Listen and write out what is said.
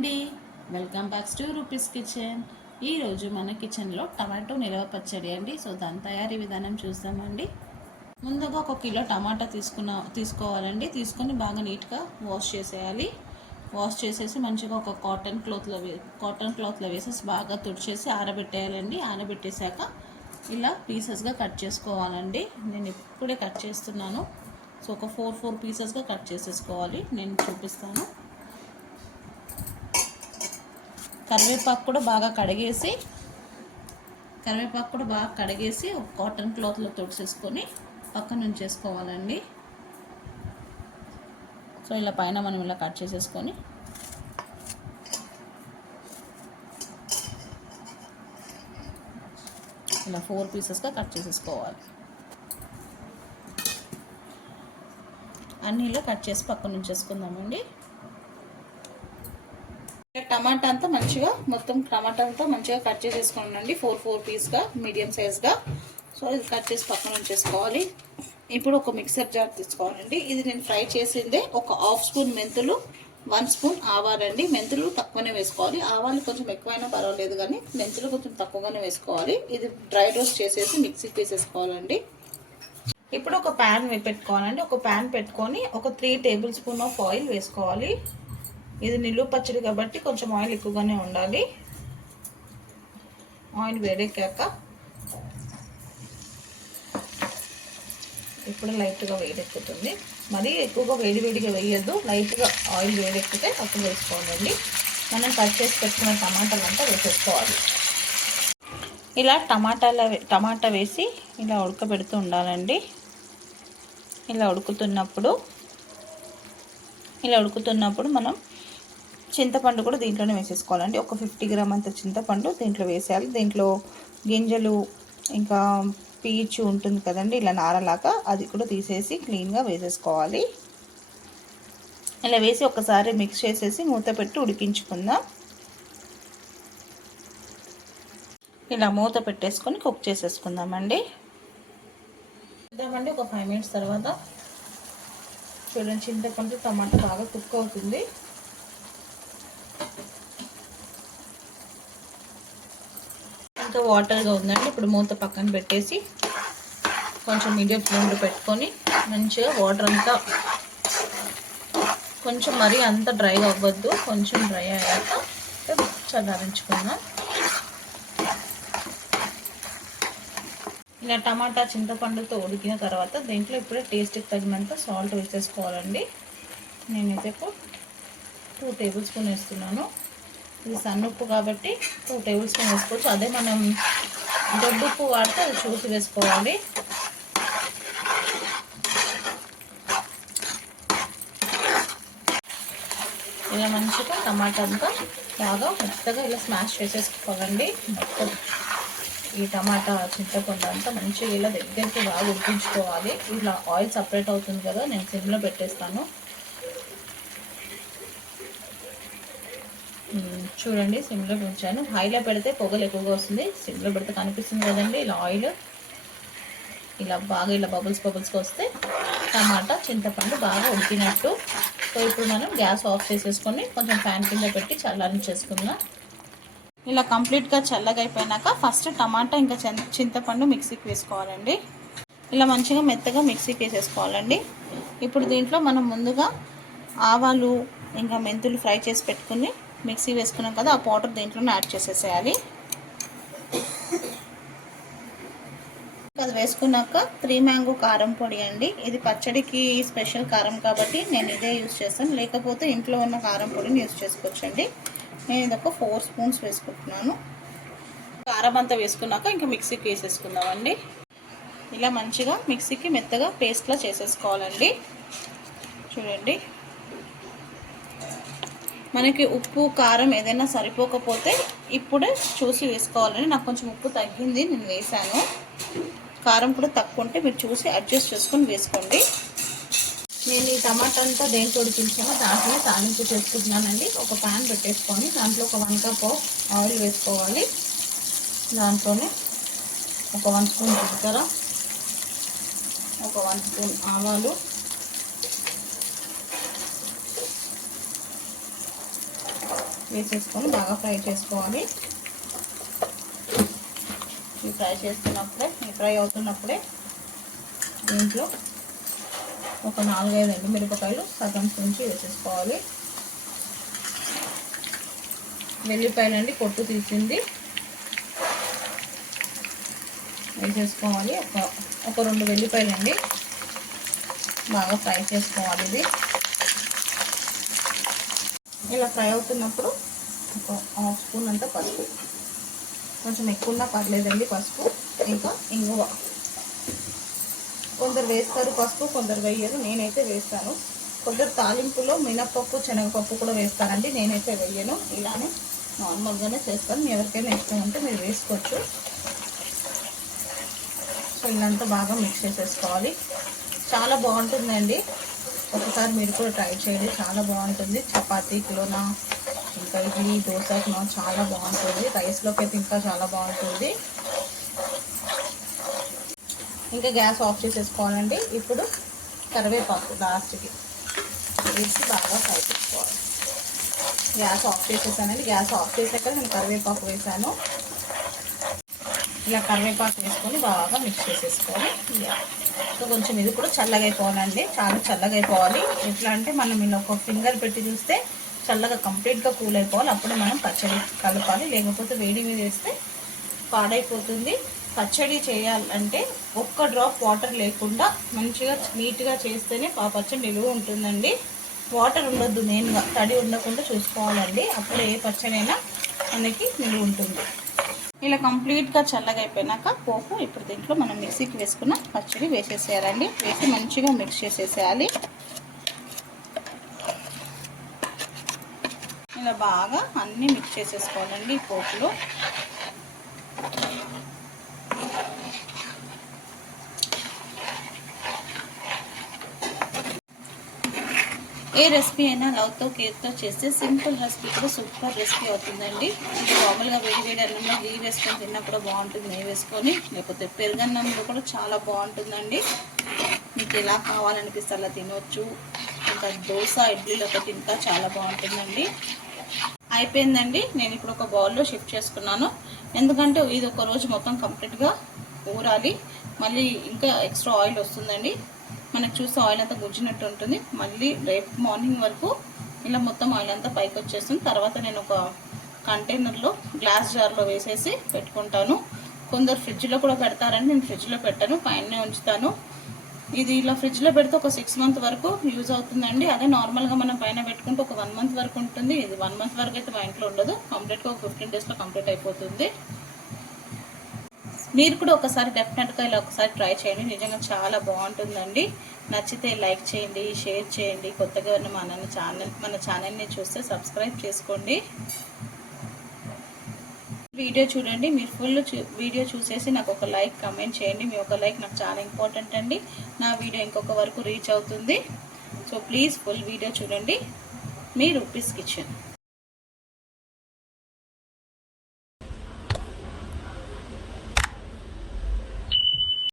అండి, welcome back to rupees kitchen. ఈరోజు మన కిచెన్లో టమాటో నిల్వ పచ్చడి అండి. సో దాని తయారీ విధానం చూద్దామండి. ముందుగా 1 కిలో టమాటా తీసుకోవాలండి. తీసుకొని బాగా నీట్గా వాష్ చేసేయాలి. వాష్ చేసేసి మంచిగా ఒక కాటన్ క్లాత్లో వేసేసి బాగా తుడిచేసి ఆరబెట్టేయాలండి. ఆరబెట్టేశాక ఇలా పీసెస్గా కట్ చేసుకోవాలండి. నేను ఇప్పుడే కట్ చేస్తున్నాను. సో ఒక 4 పీసెస్గా కట్ చేసేసుకోవాలి. నేను చూపిస్తాను. కరివేపాకు కూడా బాగా కడిగేసి ఒక కాటన్ క్లాత్లో తుడిచేసుకొని పక్కన ఉంచేసుకోవాలండి. సో ఇలా పైన మనం ఇలా కట్ చేసేసుకొని ఇలా 4 పీసెస్గా కట్ చేసేసుకోవాలి. అన్నీ ఇలా కట్ చేసి పక్కన ఉంచేసుకుందామండి. టమాటా అంతా మంచిగా కట్ చేసేసుకోండి. 4 పీస్గా మీడియం సైజ్గా. సో ఇది కట్ చేసి పక్కన ఉంచేసుకోవాలి. ఇప్పుడు ఒక మిక్సర్ జార్ తీసుకోవాలండి. ఇది నేను ఫ్రై చేసిందే. ఒక 1/2 స్పూన్ మెంతులు, 1 స్పూన్ ఆవాలండి. మెంతులు తక్కువనే వేసుకోవాలి. ఆవాలు కొంచెం ఎక్కువైనా పర్వాలేదు, కానీ మెంతులు కొంచెం తక్కువగానే వేసుకోవాలి. ఇది డ్రై రోస్ట్ చేసేసి మిక్సీకి వేసేసుకోవాలండి. ఇప్పుడు ఒక ప్యాన్ పెట్టుకోవాలండి. ఒక ప్యాన్ పెట్టుకొని ఒక 3 టేబుల్ స్పూన్ ఆఫ్ ఆయిల్ వేసుకోవాలి. ఇది నిలువ పచ్చడి కాబట్టి కొంచెం ఆయిల్ ఎక్కువగానే ఉండాలి. ఆయిల్ వేడెక్కాక ఇప్పుడు లైట్గా వేడెక్కుతుంది. మరీ ఎక్కువగా వేడిగా వేయద్దు. లైట్గా ఆయిల్ వేడెక్కితే అప్పుడు వేసుకోవాలండి. మనం కట్ చేసి పెట్టుకున్న టమాటాలంతా వేసేసుకోవాలి. ఇలా టమాటా వేసి ఇలా ఉడకబెడుతూ ఉండాలండి. ఇలా ఉడుకుతున్నప్పుడు మనం చింతపండు కూడా దీంట్లోనే వేసేసుకోవాలండి. ఒక 50 గ్రామ్ అంత చింతపండు దీంట్లో వేసేయాలి. దీంట్లో గింజలు ఇంకా పీచు ఉంటుంది కదండి, ఇలా నారలాగా, అది కూడా తీసేసి క్లీన్గా వేసేసుకోవాలి. ఇలా వేసి ఒకసారి మిక్స్ చేసేసి మూత పెట్టి ఉడికించుకుందాం. ఇలా మూత పెట్టేసుకొని కుక్ చేసేసుకుందామండి. ఒక 5 మినిట్స్ తర్వాత చూడండి, చింతపండు టమాటా బాగా కుక్ అవుతుంది. ఇంకా వాటర్గా ఉందండి. ఇప్పుడు మూత పక్కన పెట్టేసి కొంచెం మీడియం ఫ్లేమ్లో పెట్టుకొని మంచిగా వాటర్ అంతా కొంచెం మరీ అంత డ్రైగా అవ్వద్దు, కొంచెం డ్రై అయ్యాక చల్లారించుకుందాం. ఇలా టమాటా చింతపండుతో ఉడికిన తర్వాత దీంట్లో ఇప్పుడే టేస్ట్కి తగినంత సాల్ట్ వేసేసుకోవాలండి. నేనైతే 2 టేబుల్ స్పూన్ వేస్తున్నాను. ఇది సన్నుప్పు కాబట్టి 2 టేబుల్ స్పూన్ వేసుకోవచ్చు. అదే మనం దొడ్డుప్పు వాడితే అది చూసి వేసుకోవాలి. ఇలా మంచిగా టమాటా అంతా బాగా మెత్తగా ఇలా స్మాష్ చేసేసుకోవాలండి. మొత్తం ఈ టమాటా చింతపండు అంతా మంచిగా ఇలా దగ్గరికి బాగా ఉడికించుకోవాలి. ఇలా ఆయిల్ సపరేట్ అవుతుంది కదా, నేను సిమ్లో పెట్టేస్తాను. చూడండి, సిమ్లో ఉంచాను. హైలో పెడితే పొగలు ఎక్కువగా వస్తుంది, సిమ్లో పెడితే కనిపిస్తుంది కదండి. ఇలా ఆయిల్ ఇలా బబుల్స్గా వస్తే టమాటా చింతపండు బాగా ఉడికినట్టు. సో ఇప్పుడు మనం గ్యాస్ ఆఫ్ చేసేసుకొని కొంచెం ఫ్యాన్ కింద పెట్టి చల్లారించేసుకుందాం. ఇలా కంప్లీట్గా చల్లగా అయిపోయినాక ఫస్ట్ టమాటా ఇంకా చింతపండు మిక్సీకి వేసుకోవాలండి. ఇలా మంచిగా మెత్తగా మిక్సీకి వేసేసుకోవాలండి. ఇప్పుడు దీంట్లో మనం ముందుగా ఆవాలు ఇంకా మెంతులు ఫ్రై చేసి పెట్టుకుని మిక్సీ వేసుకున్నాం కదా, ఆ పౌడర్ దీంట్లోనే యాడ్ చేసేసేయాలి. అది వేసుకున్నాక 3 మ్యాంగో కారం పొడి అండి. ఇది పచ్చడికి స్పెషల్ కారం కాబట్టి నేను ఇదే యూజ్ చేస్తాను. లేకపోతే ఇంట్లో ఉన్న కారం పొడిని యూజ్ చేసుకోవచ్చండి. నేను ఇదొక 4 స్పూన్స్ వేసుకుంటున్నాను. కారం అంతా వేసుకున్నాక ఇంకా మిక్సీకి వేసేసుకుందామండి. ఇలా మంచిగా మిక్సీకి మెత్తగా పేస్ట్లా చేసేసుకోవాలండి. చూడండి, మనకి ఉప్పు కారం ఏదైనా సరిపోకపోతే ఇప్పుడే చూసి వేసుకోవాలండి. నాకు కొంచెం ఉప్పు తగ్గింది, నేను వేసాను. కారం కూడా తక్కువ ఉంటే మీరు చూసి అడ్జస్ట్ చేసుకొని వేసుకోండి. నేను ఈ టమాటా అంతా దేంట్లో ఉడికించానో దాంట్లో తాలింపు చేసుకుంటున్నానండి. ఒక ప్యాన్ పెట్టేసుకొని దాంట్లో ఒక 1 కప్ ఆయిల్ వేసుకోవాలి. దాంట్లోనే ఒక 1 స్పూన్ జీలకర్ర, ఒక 1 స్పూన్ ఆవాలు, వేసేసుకొని బాగా ఫ్రై చేసుకోవాలి. ఈ ఫ్రై అవుతున్నప్పుడే దీంట్లో ఒక 4-5 ఎండుమిరపకాయలు సగం నుంచి వేసేసుకోవాలి. వెల్లిపాయలు అండి పొట్టు తీసింది వేసేసుకోవాలి. ఒక 2 వెల్లిపాయలు అండి బాగా ఫ్రై చేసుకోవాలి. ఇది ఇలా ఫ్రై అవుతున్నప్పుడు ఒక 1/2 స్పూన్ అంత పసుపు, కొంచెం ఎక్కువ ఉన్నా పర్లేదండి పసుపు. ఇంకా ఇంగువ, కొందరు వేస్తారు పసుపు, కొందరు వేయరు. నేనైతే వేస్తాను. కొందరు తాలింపులో మినపప్పు శనగపప్పు కూడా వేస్తారండి. నేనైతే వేయను, ఇలానే నార్మల్గానే చేస్తాను. ఎవరికైనా ఇష్టం ఉంటే మీరు వేసుకోవచ్చు. సో ఇలాంతా బాగా మిక్స్ చేసేసుకోవాలి. చాలా బాగుంటుందండి, ఒకసారి మీరు కూడా ట్రై చేయండి. చాలా బాగుంటుంది. చపాతీకిలోనా, ఇంకా ఇడ్లీ దోశకిలో చాలా బాగుంటుంది. రైస్లోకి అయితే ఇంకా చాలా బాగుంటుంది. ఇంకా గ్యాస్ ఆఫ్ చేసేసుకోవాలండి. ఇప్పుడు కరివేపాకు లాస్ట్కి వేసి బాగా ఫ్రై చేసుకోవాలి. గ్యాస్ ఆఫ్ చేసేసానండి. గ్యాస్ ఆఫ్ చేసాక నేను కరివేపాకు వేసాను. ఇలా కరివేపాకు వేసుకొని బాగా మిక్స్ చేసేసుకోవాలి. సో కొంచెం ఇది కూడా చల్లగా అయిపోవాలండి, చాలా చల్లగా అయిపోవాలి. ఎట్లా అంటే మనం ఇలా ఒక ఫింగర్ పెట్టి చూస్తే చల్లగా కంప్లీట్గా కూల్ అయిపోవాలి. అప్పుడు మనం పచ్చడి కలపాలి, లేకపోతే వేడి మీద వేస్తే పాడైపోతుంది. పచ్చడి చేయాలంటే ఒక్క డ్రాప్ వాటర్ లేకుండా మంచిగా నీట్గా చేస్తేనే ఆ పచ్చడి నిలువ ఉంటుందండి. వాటర్ ఉండొద్దు, మెయిన్గా తడి ఉండకుండా చూసుకోవాలండి. అప్పుడు ఏ పచ్చడైనా మనకి నిలువ ఉంటుంది. ఇలా కంప్లీట్గా చల్లగా అయిపోయినాక పోపు ఇప్పుడు దీంట్లో మనం మిక్సీకి వేసుకున్న పచ్చడి వేసేసేయాలండి. వేసి మంచిగా మిక్స్ చేసేసేయాలి. ఇలా బాగా అన్నీ మిక్స్ చేసేసుకోవాలండి ఈ పోపులో. ఏ రెసిపీ అయినా లవ్తో కేర్తో చేస్తే సింపుల్ రెసిపీ కూడా సూపర్ రెసిపీ అవుతుందండి. ఇంకా మామూలుగా వేడి అన్నంలో గీ వేసుకొని తిన్నా కూడా బాగుంటుంది, నెయ్యి వేసుకొని. లేకపోతే పెరుగన్నంలో కూడా చాలా బాగుంటుందండి. మీకు ఎలా కావాలనిపిస్తే అలా తినవచ్చు. ఇంకా దోశ ఇడ్లీలో ఒకటి ఇంకా చాలా బాగుంటుందండి. అయిపోయిందండి. నేను ఇప్పుడు ఒక బౌల్లో షిఫ్ట్ చేసుకున్నాను. ఎందుకంటే ఇది ఒక రోజు మొత్తం కంప్లీట్గా ఊరాలి. మళ్ళీ ఇంకా ఎక్స్ట్రా ఆయిల్ వస్తుందండి. మనకు చూస్తే ఆయిల్ అంతా గుజ్జినట్టు ఉంటుంది. మళ్ళీ రేపు మార్నింగ్ వరకు ఇలా మొత్తం ఆయిల్ అంతా పైకి వచ్చేస్తుంది. తర్వాత నేను ఒక కంటైనర్లో గ్లాస్ జార్లో వేసేసి పెట్టుకుంటాను. కొందరు ఫ్రిడ్జ్లో కూడా పెడతారండి. నేను ఫ్రిడ్జ్లో పెట్టాను, పైన ఉంచుతాను. ఇది ఇలా ఫ్రిడ్జ్లో పెడితే ఒక 6 months వరకు యూజ్ అవుతుందండి. అదే నార్మల్గా మనం పైన పెట్టుకుంటే ఒక 1 month వరకు ఉంటుంది. ఇది 1 month వరకు అయితే మా ఇంట్లో ఉండదు, కంప్లీట్గా ఒక 15 daysలో కంప్లీట్ అయిపోతుంది. మీరు కూడా ఒకసారి డెఫినెట్గా ఇలా ఒకసారి ట్రై చేయండి. నిజంగా చాలా బాగుంటుందండి. నచ్చితే లైక్ చేయండి, షేర్ చేయండి. కొత్తగా ఉన్న మన ఛానల్ని చూస్తే సబ్స్క్రైబ్ చేసుకోండి. వీడియో చూడండి. మీరు ఫుల్ వీడియో చూసేసి నాకు ఒక లైక్ కమెంట్ చేయండి. మీ ఒక లైక్ నాకు చాలా ఇంపార్టెంట్ అండి. నా వీడియో ఇంకొక వరకు రీచ్ అవుతుంది. సో ప్లీజ్ ఫుల్ వీడియో చూడండి. మీ రూపీస్ కిచెన్.